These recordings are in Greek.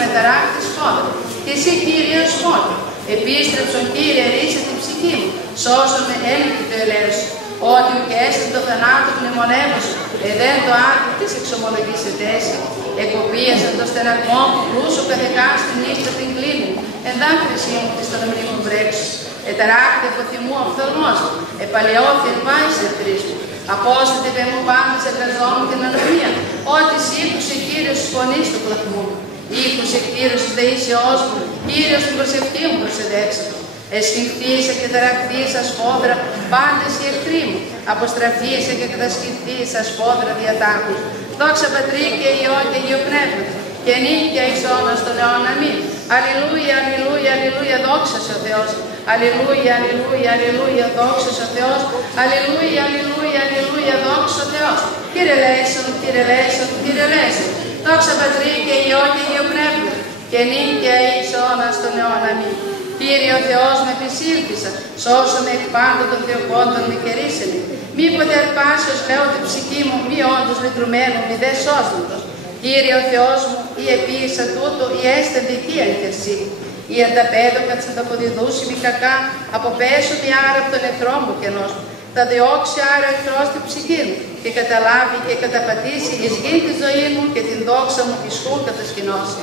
μεταράκτη σπόδρα. Και εσύ, Κύριε, σπόδρα. Επίστρεψον, Κύριε, ρίσε την ψυχή μου. Σώσον με έλειπη το ελέος σου. Ότι ουκέστην το θανάτο μνημονεύωσου, εδέν το άδειο της εξομολογήσετε έσυ. Εκοπίασαν το στεναρμό μου, κρούσου καθεκά στη νύχτα την κλίνη. Ενδάκρυσή μου της των μνήμων βρέξους. Εταράκτη από θυμού οφθαλμός μου. Επαλαιώθη ελπάει σε εχθρείς μου. Απόστατη παι μου πάντες εργαζόμουν την ανομία. Ότι σ' ήκουσε, Κύριος, της φωνής του κλαθμού μου. Ήκουσε, Κύριος, της δεήσεώς μου. Κύριος, την προσευχή μου προσεδέξατο. Εσφιχθήσε και ταραχθήσα σφόδρα πάντες οι εχθροί μου. Αποστραφήσε και κατασκηθήσα σφόδρα διατάχους. Δόξα Πατρί και Υιό και Υιό Πνεύματι. Και νύχια εις όνας των αιών αμήν. Αλληλούια, αλληλούια, αλληλούια, δόξα σε ο Θεός. Αλληλούια, αλληλούια, αλληλούια, δόξα σε ο Θεός. Αλληλούια, αλληλούια, αλληλούια, δόξα ο Θεός. Κύριε Λέησον, Κύριε Λέησον, Κύριε Λέησον. Δόξα Πατρί και Υιό και Υιό Πνεύματι. Και νύχια εις όνας των αιών αμήν. Κύριε ο Θεός με επισήλθησα, σώσω με εκ πάντων των θεοκόντων με κερίσενη. Μήποτε αρπάσεως λέω την ψυχή μου, μη όντως λυτρουμένου, μη δε σώσματος. Κύριε ο Θεός μου, η επίησα τούτο, η έστε δική αληθερσή. Η ανταπέδοκα της ανταποδιδούση μη κακά, αποπέσω μη άρα από τον εχθρό μου κενός. Θα διώξει άρα εχθρός την ψυχή μου και καταλάβει και καταπατήσει εις γη τη ζωή μου και την δόξα μου ισχούν κατασκηνώσει.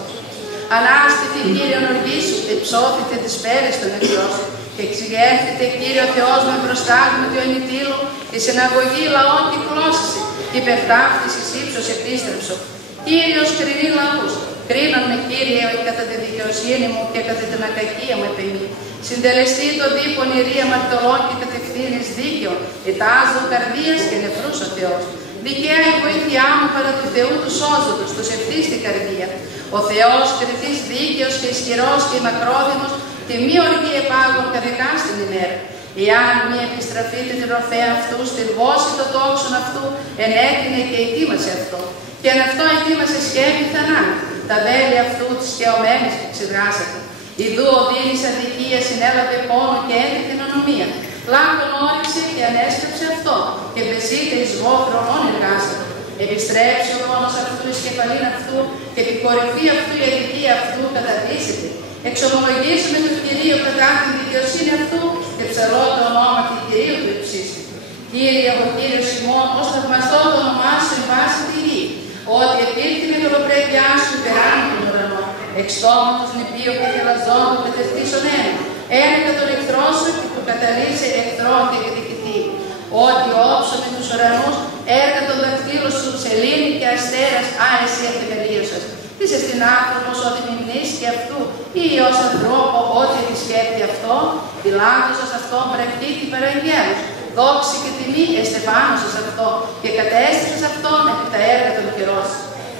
Ανάστητη, Κύριε, οργή σου, υψώθητε τις πέρες των εχθρών σου. Και εξηγέρθητε, Κύριε ο Θεός, με προστάγμα του ενητήλου, η συναγωγή λαών κυκλώσισε, και υπεφτάφτης εις ύψος επίστρεψο. Κύριος κρινεί λαούς, κρίνον με, Κύριε, κατά τη δικαιοσύνη μου και κατά την ακακία μου επεμή. Συντελεστεί το δίπον ηρία μαρτωλών και κατευθύνεις δίκαιο, ετάζω καρδίας και νεφρούς ο Θεός. Δικαία η βοήθειά μου παρά του Θεού του σώζοντος, τους ευθύς την καρδία. Ο Θεός κριτής δίκαιος και ισχυρός και μακρόδημος, τη μη οργή επάγων καδικά στην ημέρα. Εάν μη επιστραφείτε την ροφέα αυτού, στην βόση το τόξον αυτού, ενέκρινε και ετοίμασε αυτό. Και αν αυτό ετοίμασε σκέπη θανάτου, τα βέλη αυτού της σκεωμένης που ξεδράσατε. Ιδού οδύνης αδικία συνέλαβε πόνο και έντε την ανομία. Λάκων όριξε και ανέστρεψε αυτό, και πεσείτε εις βόθρων εργάσατε. Επιστρέψει ο πόνος αυτού εις κεφαλήν αυτού, και την κορυφή αυτού η αδικία αυτού κατατήσεται. Εξομολογήσουμε τον Κυρίο κατά την δικαιοσύνη αυτού, και ψαλώ το όνομα του Κυρίου του υψίστη. Κύριε, ο Κύριος ημών, ως θαυμαστό το όνομά σου εν πάση τη γη, ότι επήρθη με ολοπρέπειά σου υπεράνω τον ουρανό, εξτόματος νηπίου και γελαζόντου κατευθύσσον ένεκα τον εχθρό σου και που καταλύσει εχθρό και διοικητή. Ότι όψω με τους ουρανούς, έργα των δακτύλων σου, σελήνη και αστέρας, εσύ αθεμελίωσας. Είσαι στην άνθρωπος ότι μιμνείς και αυτού, ή ως ανθρώπο ότι επισκέπτει αυτό, δηλάντωσας αυτό πρακτή την παραγγέλους. Δόξη και τιμή εστεφάνωσας αυτό, και κατέστησες αυτόν επί τα έργα των χειρός.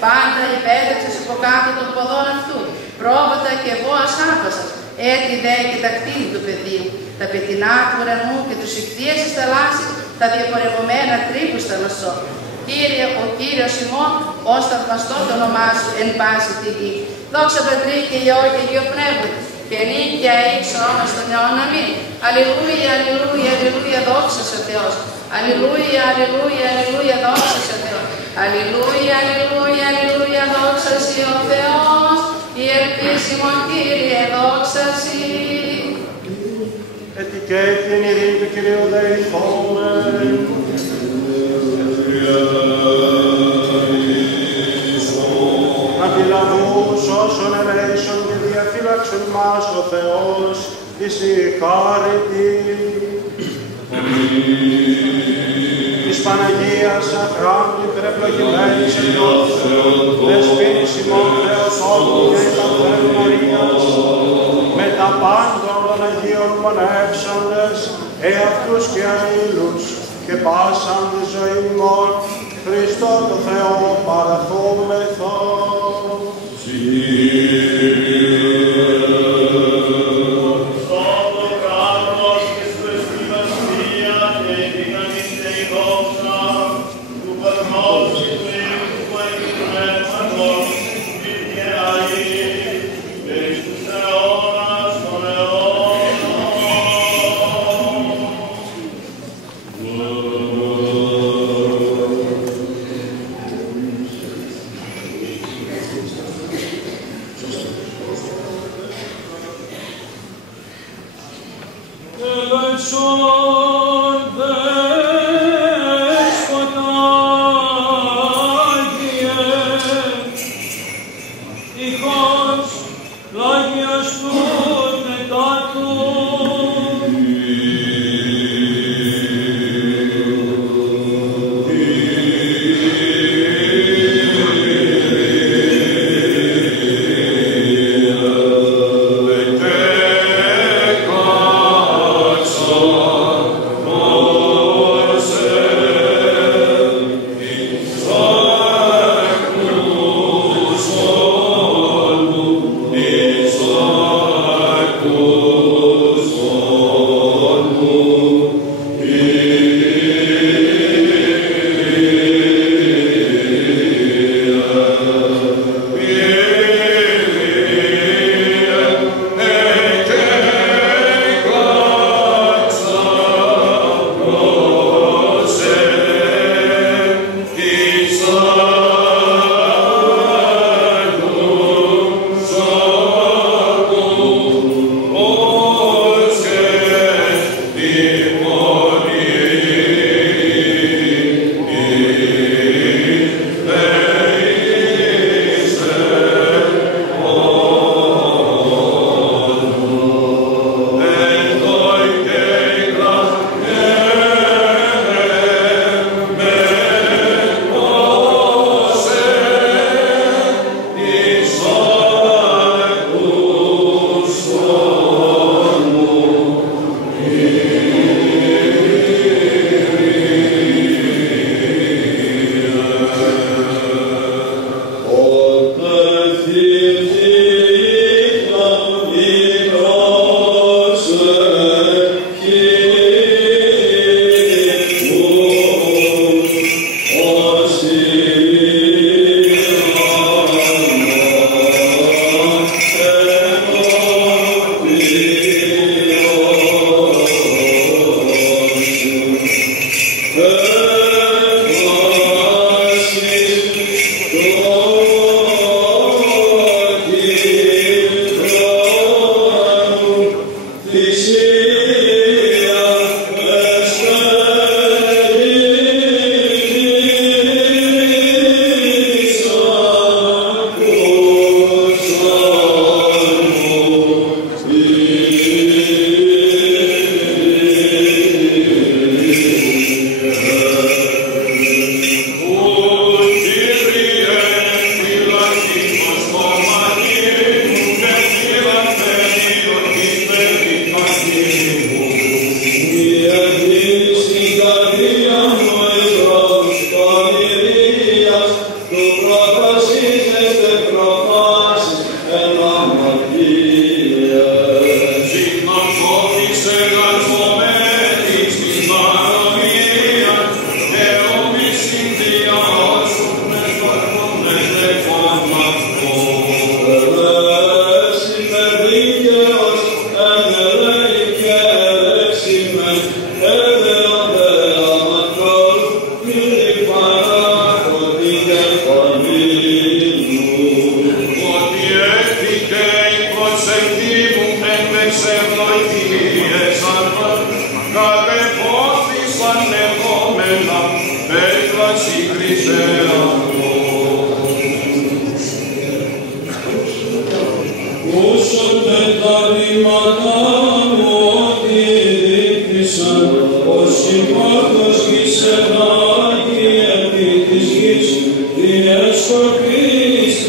Πάντα υπέταξες υποκάτω των ποδών αυτού, πρόβατα και εγώ ασάφασας, έτη δε και τα κτίνη του πεδίου, τα πετεινά του ουρανού και τους ηχθείες της θαλάσσης, τα διαπορευωμένα τρύπους στα νοσό. Κύριε, ο Κύριος ημών, ως θαυμαστό το όνομά σου εν πάση τη γη. Δόξα Πατρί και Υιό και Υιό Πνεύματι, και νύχια εις όνας των αιών αμήν. Αλληλούια, αλληλούια, αλληλούια, δόξα σε ο Θεός. Αλληλούια, αλληλούια, αλληλούια, δόξα σε ο Θεός. Αλληλούια, αλληλούια, αλληλούια, δόξα σε ο Θεός. Η ελπίσιμον Κύριε, δόξα σε. Και την ειρήνη του Κυρίου δεηθόμεν. Αντιλαβούς όσων ελέησον και διαφύλαξον μας ο Θεός, εις η χάρητη. Της Παναγίας αχράμνη υπερευλογημένης εντός, δεσποίνης ημών Θεός όλου και υπαρθένου Μαρίας, με τα πάντων των Αγίων πονεύσαντες, εαυτούς και αήλους, και πάσαν τη ζωή ημών, Χριστό το Θεό παραθούμεθο.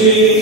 Christi